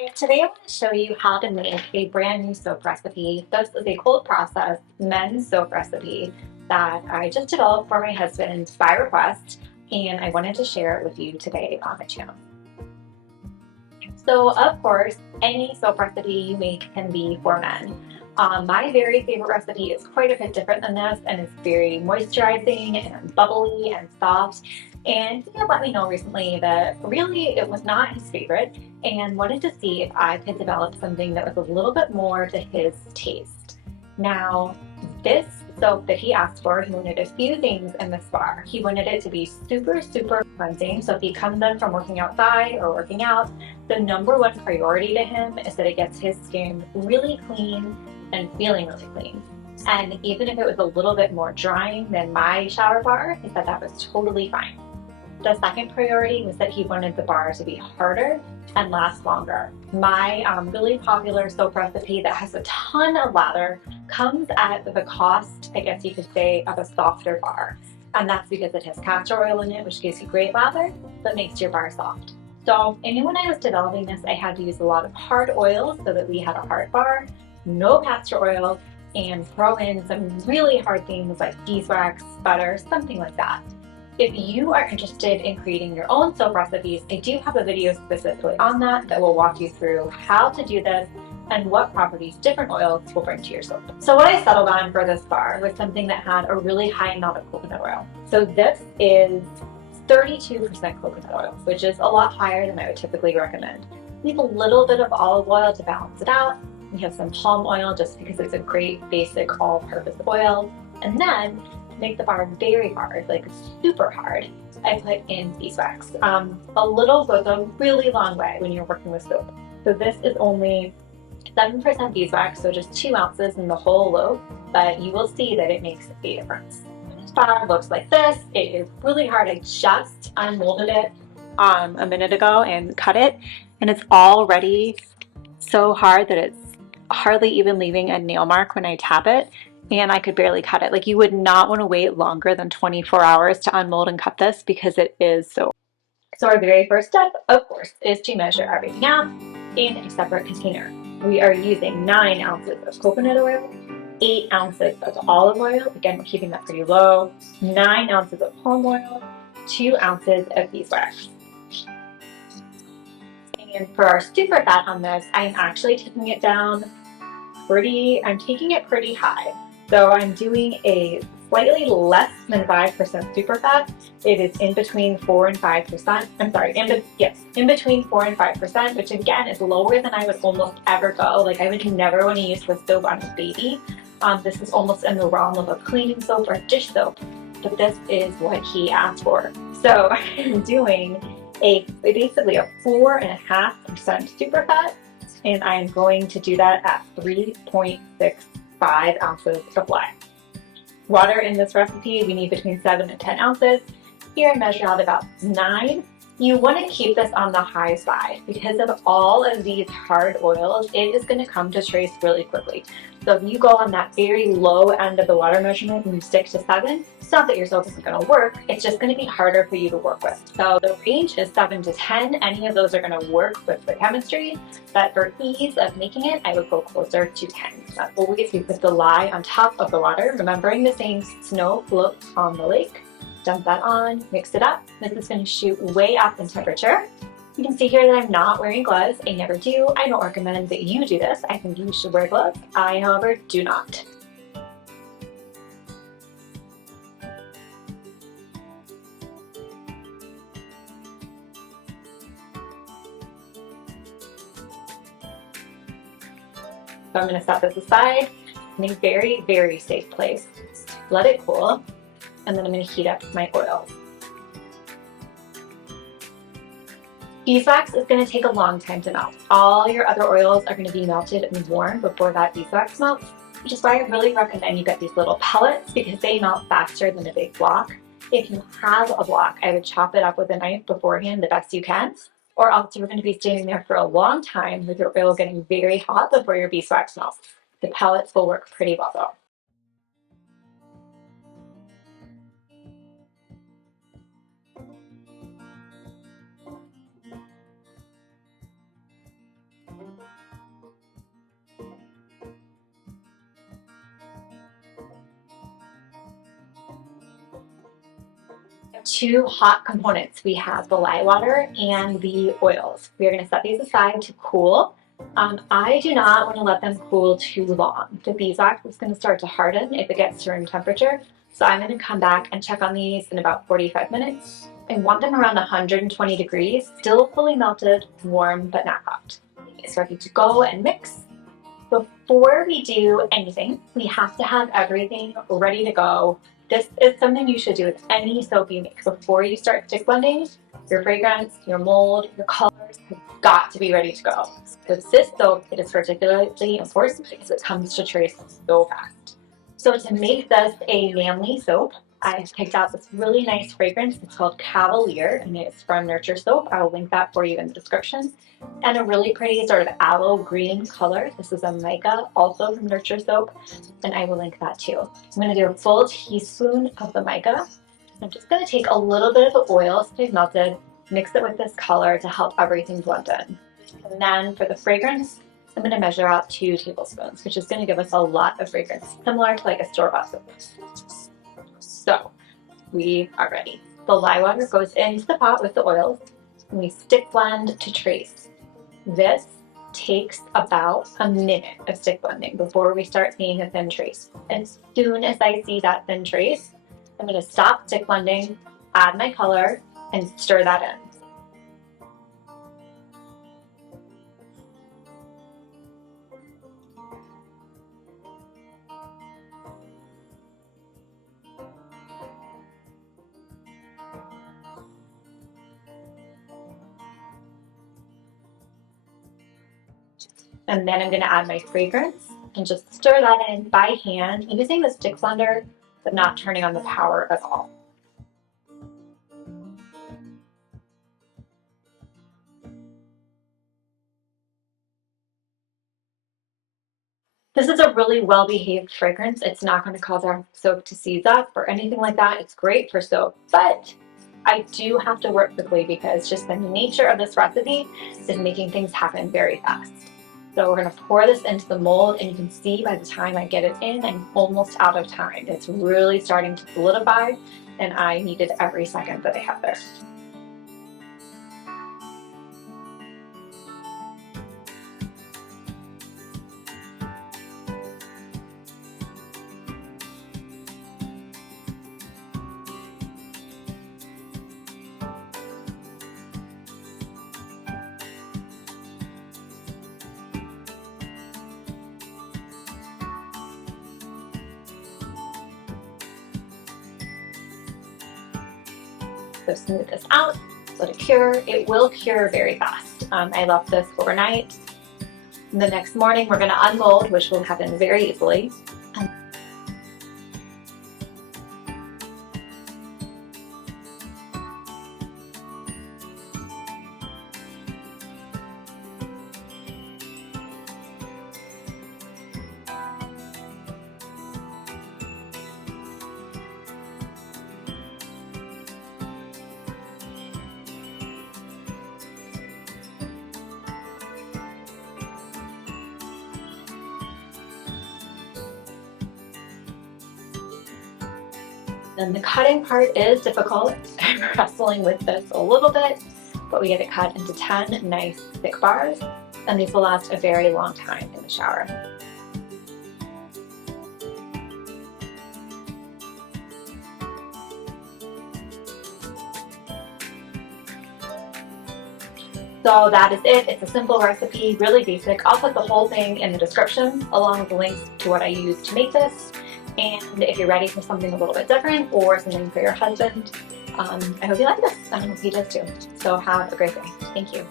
Hi, today I want to show you how to make a brand new soap recipe. This is a cold process men's soap recipe that I just developed for my husband by request, and I wanted to share it with you today on the channel. So of course, any soap recipe you make can be for men. My very favorite recipe is quite a bit different than this, and it's very moisturizing and bubbly and soft. And he had let me know recently that really it was not his favorite and wanted to see if I could develop something that was a little bit more to his taste. Now, this soap that he asked for, he wanted a few things in this bar. He wanted it to be super cleansing. So if he comes in from working outside or working out, the number one priority to him is that it gets his skin really clean and feeling really clean. And even if it was a little bit more drying than my shower bar, he said that was totally fine. The second priority was that he wanted the bar to be harder and last longer. My really popular soap recipe that has a ton of lather comes at the cost, I guess you could say, of a softer bar. And that's because it has castor oil in it, which gives you great lather, but makes your bar soft. So I knew when I was developing this, I had to use a lot of hard oils so that we had a hard bar, no castor oil, and throw in some really hard things like beeswax, butter, something like that. If you are interested in creating your own soap recipes, I do have a video specifically on that will walk you through how to do this and what properties different oils will bring to your soap. So what I settled on for this bar was something that had a really high amount of coconut oil. So this is 32% coconut oil, which is a lot higher than I would typically recommend. We have a little bit of olive oil to balance it out. We have some palm oil just because it's a great basic all-purpose oil. And then to make the bar very hard, like super hard, I put in beeswax. A little goes a really long way when you're working with soap. So this is only 7% beeswax, so just 2 ounces in the whole loaf, but you will see that it makes a difference. This bar looks like this. It is really hard. I just unmolded it a minute ago and cut it, and it's already so hard that it's hardly even leaving a nail mark when I tap it, and I could barely cut it. Like, you would not want to wait longer than 24 hours to unmold and cut this because it is so. So our very first step, of course, is to measure everything out in a separate container. We are using 9 ounces of coconut oil, 8 ounces of olive oil, again we're keeping that pretty low, 9 ounces of palm oil, 2 ounces of beeswax. And for our super fat on this, I'm actually taking it down I'm taking it pretty high. So I'm doing a slightly less than 5% super fat. It is in between 4 and 5%. I'm sorry, in between 4 and 5%, which again is lower than I would almost ever go. Like, I would never want to use this soap on a baby. This is almost in the realm of a cleaning soap or dish soap, but this is what he asked for. So I'm doing basically a 4.5% super fat, and I'm going to do that at 3.65 ounces of lye. Water in this recipe, we need between 7 and 10 ounces. Here I measure out about 9. You want to keep this on the high side because of all of these hard oils, it is going to come to trace really quickly. So if you go on that very low end of the water measurement and you stick to 7, it's not that your soap isn't going to work, it's just going to be harder for you to work with. So the range is 7 to 10. Any of those are going to work with the chemistry, but for ease of making it, I would go closer to 10. Always we put the lye on top of the water, remembering the saying snow floats on the lake. Dump that on, mix it up. This is going to shoot way up in temperature. You can see here that I'm not wearing gloves. I never do. I don't recommend that you do this. I think you should wear gloves. I, however, do not. So I'm going to set this aside in a very safe place. Let it cool, and then I'm going to heat up my oil. Beeswax is going to take a long time to melt. All your other oils are going to be melted and warm before that beeswax melts, which is why I really recommend you get these little pellets because they melt faster than a big block. If you have a block, I would chop it up with a knife beforehand the best you can, or else you're going to be standing there for a long time with your oil getting very hot before your beeswax melts. The pellets will work pretty well though. two hot components. We have the lye water and the oils. We are going to set these aside to cool. I do not want to let them cool too long. The beeswax is going to start to harden if it gets to room temperature. So I'm going to come back and check on these in about 45 minutes. I want them around 120 degrees, still fully melted, warm, but not hot. It's ready to go and mix. Before we do anything, we have to have everything ready to go. This is something you should do with any soap you make. Before you start stick blending, your fragrance, your mold, your colors have got to be ready to go. With this soap, it is particularly important because it comes to trace so fast. So to make this a manly soap, I picked out this really nice fragrance. It's called Cavalier, and it's from Nurture Soap. I will link that for you in the description. And a really pretty sort of aloe green color. This is a mica, also from Nurture Soap, and I will link that too. I'm going to do a full teaspoon of the mica. I'm just going to take a little bit of the oils that I've melted, mix it with this color to help everything blend in. And then for the fragrance, I'm going to measure out 2 tablespoons, which is going to give us a lot of fragrance, similar to like a store-bought soap. So we are ready. The lye water goes into the pot with the oils, and we stick blend to trace. This takes about a minute of stick blending before we start seeing a thin trace. As soon as I see that thin trace, I'm going to stop stick blending, add my color, and stir that in. And then I'm going to add my fragrance and just stir that in by hand using the stick blender, but not turning on the power at all. This is a really well-behaved fragrance. It's not going to cause our soap to seize up or anything like that. It's great for soap, but I do have to work quickly because just the nature of this recipe is making things happen very fast. So we're going to pour this into the mold, and you can see by the time I get it in, I'm almost out of time. It's really starting to solidify, and I needed every second that I have there. So smooth this out, let it cure. It will cure very fast. I left this overnight. The next morning we're going to unmold, which will happen very easily. And the cutting part is difficult. I'm wrestling with this a little bit, but we get it cut into 10 nice thick bars, and these will last a very long time in the shower. So that is it. It's a simple recipe, really basic. I'll put the whole thing in the description along with the links to what I used to make this. And if you're ready for something a little bit different or something for your husband, I hope you like this. I hope he does too. So have a great day. Thank you.